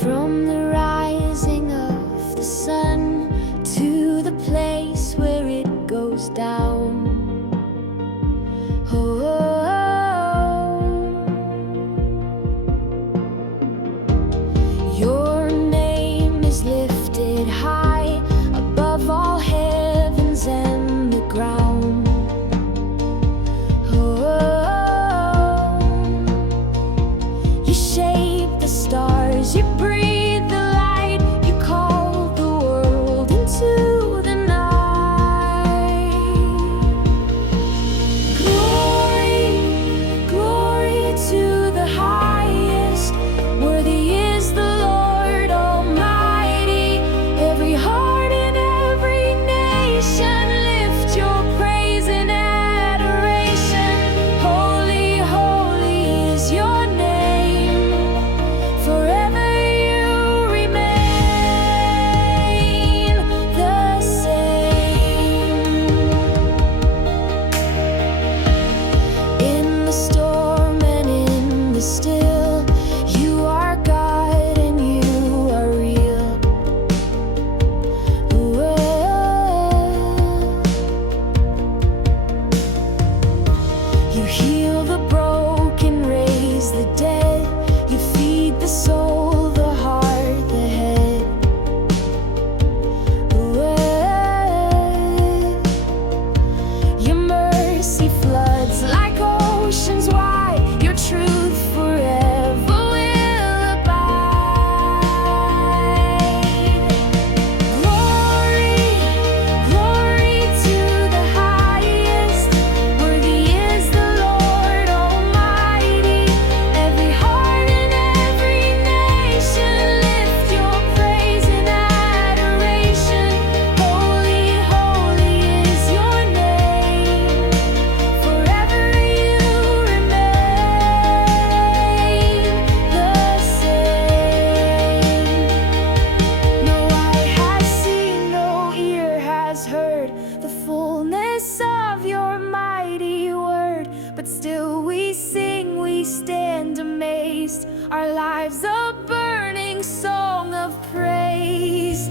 From the rising of the sun to the place where it goes down. Oh, your name is lifted high above all heavens and the ground. Oh, you shape the stars, you breathe the light, you call the world into the night. Glory, glory to the highest, worthy is the Lord Almighty. Every heart and every nation lift your praise and adoration. Holy, holy is your name, forever you remain the same. In the storm and in the still, you are God and you are real. You heal the broken, raise the dead, you feed the soul, the heart, the head. Your mercy floods like oceans wide, your truth forever will abide. Glory, glory to the highest, worthy is the Lord Almighty. Every heart and every nation lift your praise and adoration. Holy, holy is your name, forever you remain the same. No eye has seen, no ear has heard the fullness of your mighty word, but still we sing, we stand amazed, our lives a burning song of praise.